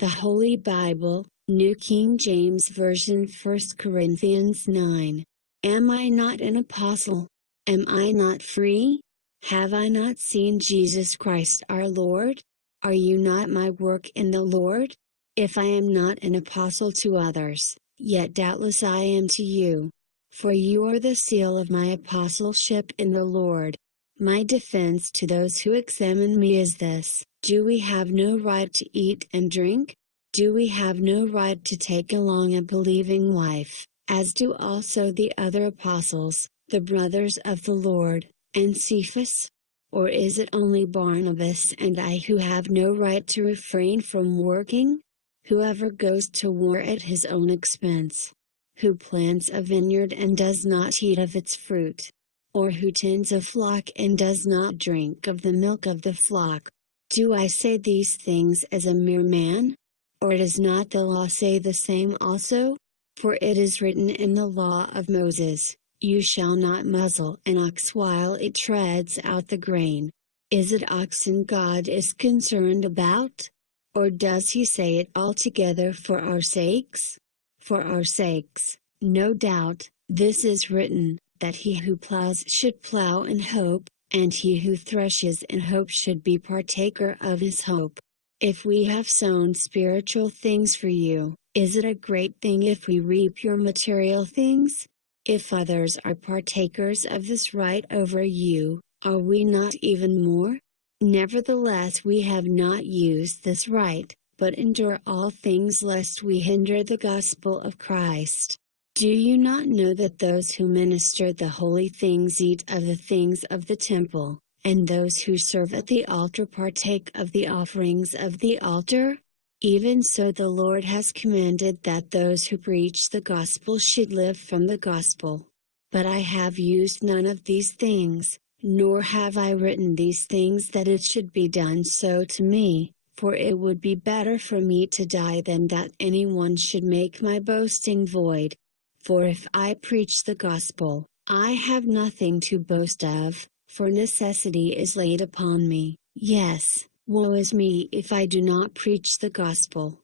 The Holy Bible, New King James Version, 1 Corinthians 9. Am I not an apostle? Am I not free? Have I not seen Jesus Christ our Lord? Are you not my work in the Lord? If I am not an apostle to others, yet doubtless I am to you. For you are the seal of my apostleship in the Lord. My defense to those who examine me is this: do we have no right to eat and drink? Do we have no right to take along a believing wife, as do also the other apostles, the brothers of the Lord, and Cephas? Or is it only Barnabas and I who have no right to refrain from working? Whoever goes to war at his own expense, who plants a vineyard and does not eat of its fruit, or who tends a flock and does not drink of the milk of the flock. Do I say these things as a mere man? Or does not the law say the same also? For it is written in the law of Moses, "You shall not muzzle an ox while it treads out the grain." Is it oxen God is concerned about? Or does he say it altogether for our sakes? For our sakes, no doubt, this is written, that he who plows should plow in hope, and he who threshes in hope should be partaker of his hope. If we have sown spiritual things for you, is it a great thing if we reap your material things? If others are partakers of this right over you, are we not even more? Nevertheless, we have not used this right, but endure all things lest we hinder the gospel of Christ. Do you not know that those who minister the holy things eat of the things of the temple, and those who serve at the altar partake of the offerings of the altar? Even so the Lord has commanded that those who preach the gospel should live from the gospel. But I have used none of these things, nor have I written these things that it should be done so to me, for it would be better for me to die than that anyone should make my boasting void. For if I preach the gospel, I have nothing to boast of, for necessity is laid upon me. Yes, woe is me if I do not preach the gospel.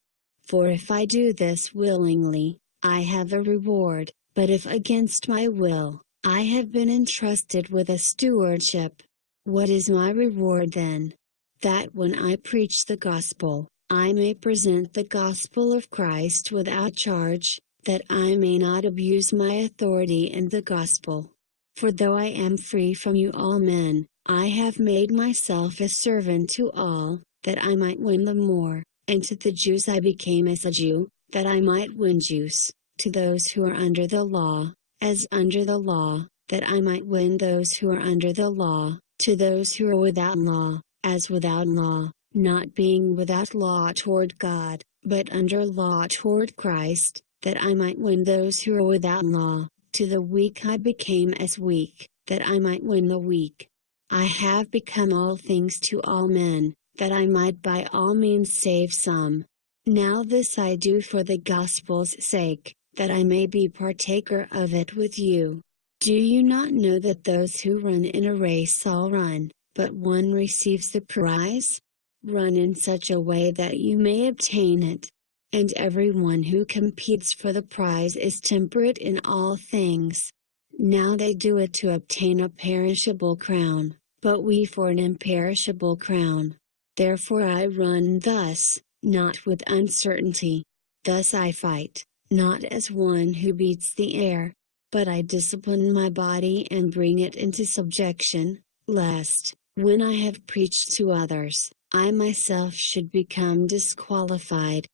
For if I do this willingly, I have a reward, but if against my will, I have been entrusted with a stewardship. What is my reward then? That when I preach the gospel, I may present the gospel of Christ without charge, that I may not abuse my authority in the gospel. For though I am free from you all men, I have made myself a servant to all, that I might win the more, and to the Jews I became as a Jew, that I might win Jews, to those who are under the law, as under the law, that I might win those who are under the law, to those who are without law, as without law, not being without law toward God, but under law toward Christ, that I might win those who are without law. To the weak I became as weak, that I might win the weak. I have become all things to all men, that I might by all means save some. Now this I do for the gospel's sake, that I may be partaker of it with you. Do you not know that those who run in a race all run, but one receives the prize? Run in such a way that you may obtain it. And everyone who competes for the prize is temperate in all things. Now they do it to obtain a perishable crown, but we for an imperishable crown. Therefore I run thus, not with uncertainty. Thus I fight, not as one who beats the air, but I discipline my body and bring it into subjection, lest, when I have preached to others, I myself should become disqualified.